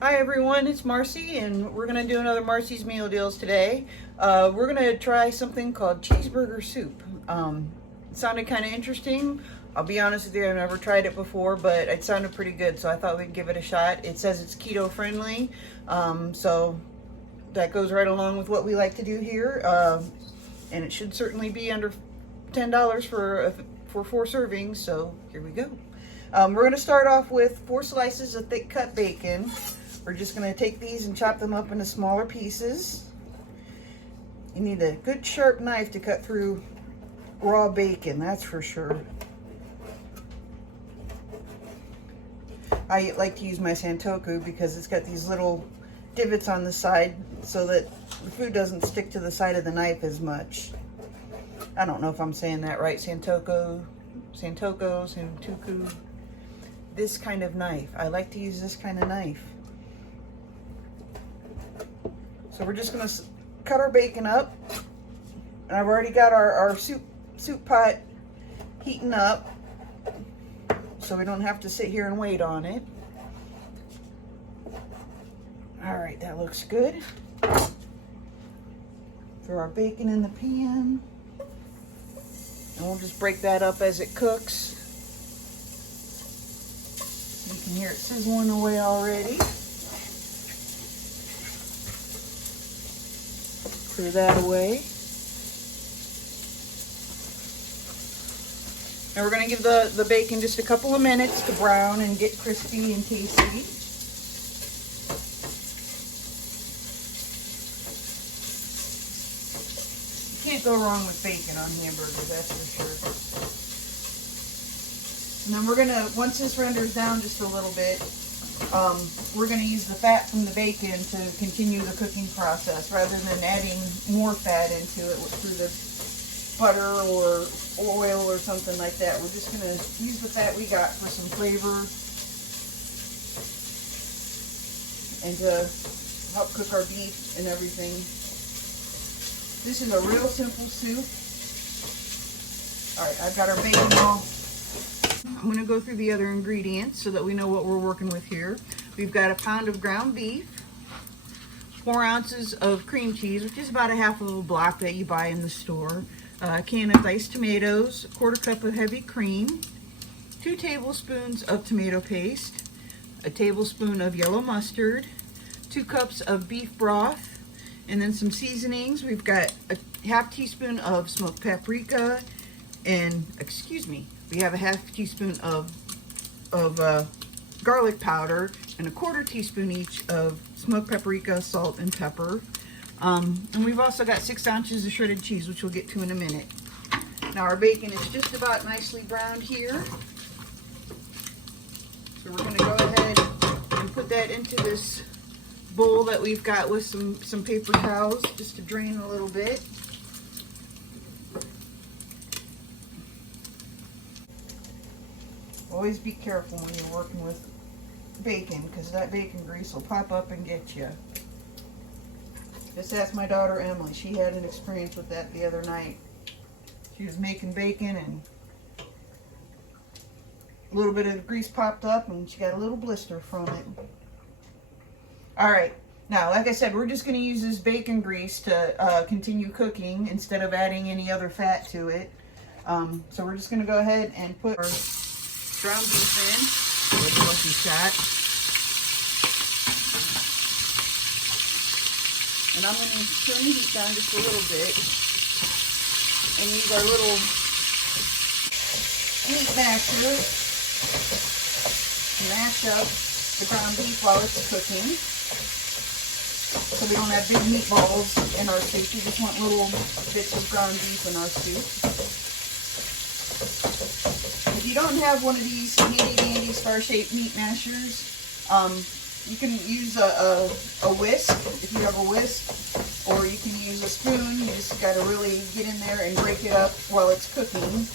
Hi everyone, it's Marcy and we're going to do another Marcy's Meal Deals today. We're going to try something called cheeseburger soup. It sounded kind of interesting. I'll be honest with you, I've never tried it before, but it sounded pretty good, so I thought we'd give it a shot. It says it's keto friendly, so that goes right along with what we like to do here. And it should certainly be under $10 for 4 servings, so here we go. We're going to start off with 4 slices of thick cut bacon. We're just going to take these and chop them up into smaller pieces. You need a good sharp knife to cut through raw bacon, that's for sure. I like to use my Santoku because it's got these little divots on the side so that the food doesn't stick to the side of the knife as much. I don't know if I'm saying that right. Santoku. This kind of knife. I like to use this kind of knife. So we're just going to cut our bacon up. And I've already got our soup pot heating up, so we don't have to sit here and wait on it. All right, that looks good. Throw our bacon in the pan. And we'll just break that up as it cooks. You can hear it sizzling away already. Clear that away. Now we're going to give the bacon just a couple of minutes to brown and get crispy and tasty. You can't go wrong with bacon on hamburgers, that's for sure. And then we're going to, once this renders down just a little bit, we're going to use the fat from the bacon to continue the cooking process rather than adding more fat into it through the butter or oil or something like that. We're just going to use the fat we got for some flavor and to help cook our beef and everything. This is a real simple soup. Alright, I've got our bacon all. I'm going to go through the other ingredients so that we know what we're working with here. We've got a pound of ground beef, 4 ounces of cream cheese, which is about a half of a block that you buy in the store, a can of diced tomatoes, a 1/4 cup of heavy cream, 2 tablespoons of tomato paste, a tablespoon of yellow mustard, 2 cups of beef broth, and then some seasonings. We've got a half teaspoon of smoked paprika, and we have a half teaspoon of garlic powder and a 1/4 teaspoon each of smoked paprika, salt, and pepper. And we've also got 6 ounces of shredded cheese, which we'll get to in a minute. Now our bacon is just about nicely browned here. So we're going to go ahead and put that into this bowl that we've got with some paper towels just to drain a little bit. Always be careful when you're working with bacon because that bacon grease will pop up and get you. Just ask my daughter Emily. She had an experience with that the other night. She was making bacon and a little bit of grease popped up and she got a little blister from it. Alright, now like I said, we're just going to use this bacon grease to continue cooking instead of adding any other fat to it. So we're just going to go ahead and put our ground beef in with a monkey shot. And I'm going to turn the heat down just a little bit and use our little meat masher to mash up the ground beef while it's cooking. So we don't have big meatballs in our soup. We just want little bits of ground beef in our soup. If you don't have one of these handy-dandy star-shaped meat mashers, you can use a whisk if you have a whisk, or you can use a spoon. You just got to really get in there and break it up while it's cooking.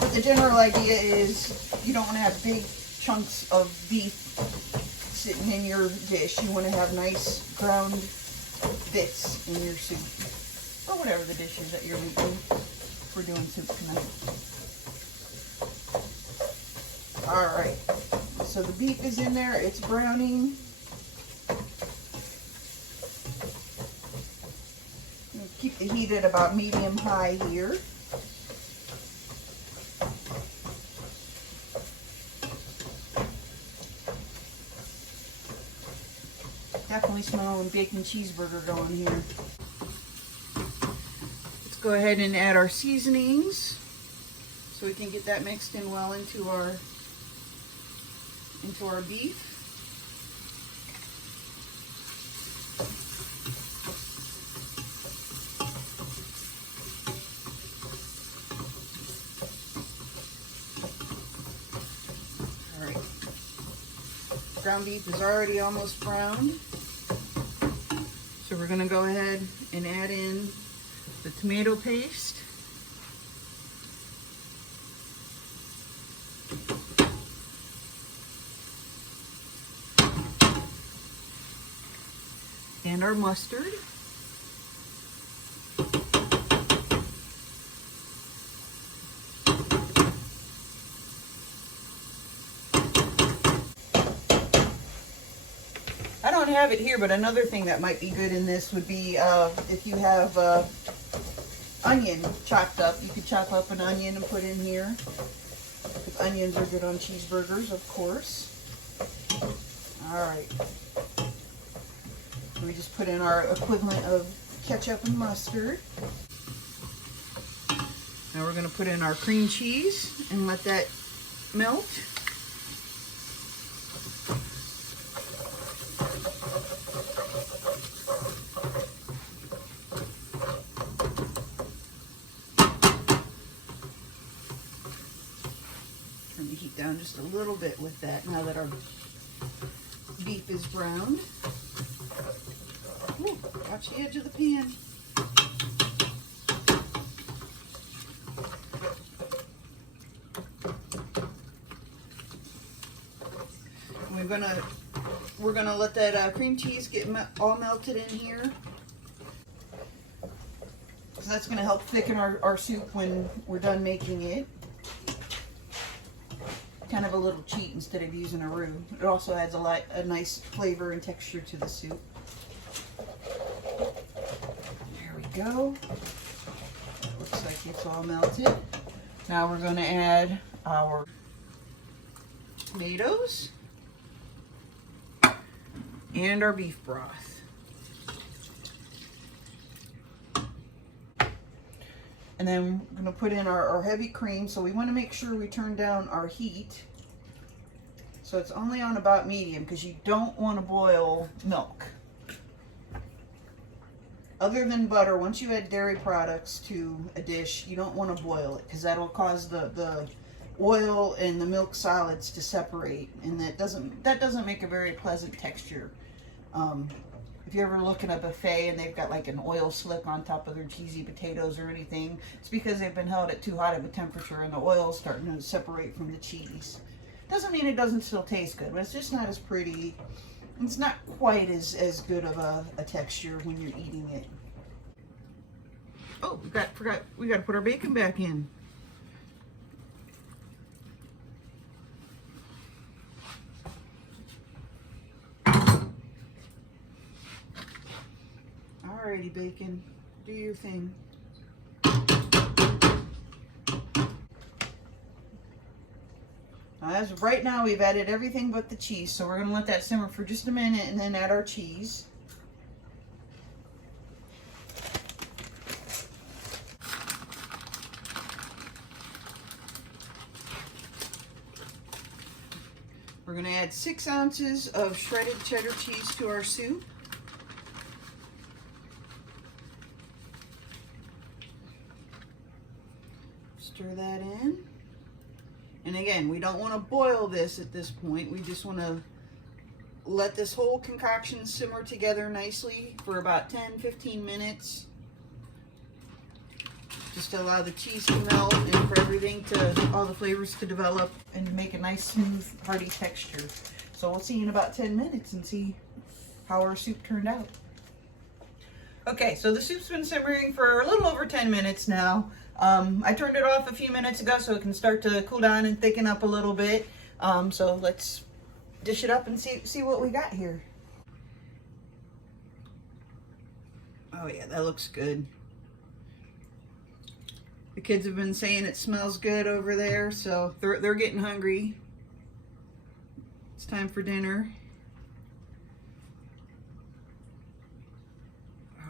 But the general idea is you don't want to have big chunks of beef sitting in your dish. You want to have nice ground bits in your soup, or whatever the dish is that you're making. We're doing soup tonight. Alright, so the beef is in there, it's browning. Keep the heat at about medium-high here. Definitely smelling bacon cheeseburger going here. Let's go ahead and add our seasonings so we can get that mixed in well into our beef. All right. Ground beef is already almost browned. So we're going to go ahead and add in the tomato paste. And our mustard. I don't have it here, but another thing that might be good in this would be if you have onion chopped up. You could chop up an onion and put in here. Because onions are good on cheeseburgers, of course. All right. We just put in our equivalent of ketchup and mustard. Now we're going to put in our cream cheese and let that melt. Turn the heat down just a little bit with that now that our beef is browned. Ooh, watch the edge of the pan. We're gonna let that cream cheese get all melted in here. So that's gonna help thicken our soup when we're done making it. Kind of a little cheat instead of using a roux. It also adds a nice flavor and texture to the soup. There we go. Looks like it's all melted. Now we're going to add our tomatoes and our beef broth. And then we're going to put in our heavy cream. So we want to make sure we turn down our heat. So it's only on about medium because you don't want to boil milk. Other than butter, once you add dairy products to a dish, you don't want to boil it because that'll cause the oil and the milk solids to separate, and that doesn't make a very pleasant texture. If you ever look at a buffet and they've got like an oil slick on top of their cheesy potatoes or anything, it's because they've been held at too hot of a temperature and the oil's starting to separate from the cheese. Doesn't mean it doesn't still taste good, but it's just not as pretty. It's not quite as good of a texture when you're eating it. Oh, we got to put our bacon back in. Alrighty, bacon, do your thing. As of right now, we've added everything but the cheese, so we're going to let that simmer for just a minute and then add our cheese. We're going to add 6 ounces of shredded cheddar cheese to our soup. Stir that in. And again, we don't want to boil this at this point. We just want to let this whole concoction simmer together nicely for about 10-15 minutes. Just to allow the cheese to melt and for everything to, all the flavors to develop and make a nice smooth hearty texture. So we'll see you in about 10 minutes and see how our soup turned out. Okay, so the soup's been simmering for a little over 10 minutes now. I turned it off a few minutes ago so it can start to cool down and thicken up a little bit. So let's dish it up and see what we got here. Oh yeah, that looks good. The kids have been saying it smells good over there, so they're getting hungry. It's time for dinner.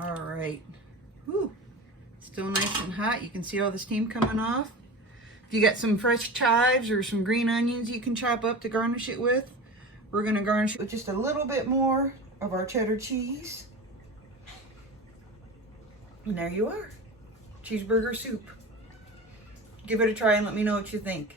All right. Whew. Still nice and hot. You can see all the steam coming off. If you got some fresh chives or some green onions you can chop up to garnish it with, we're gonna garnish it with just a little bit more of our cheddar cheese. And there you are, cheeseburger soup. Give it a try and let me know what you think.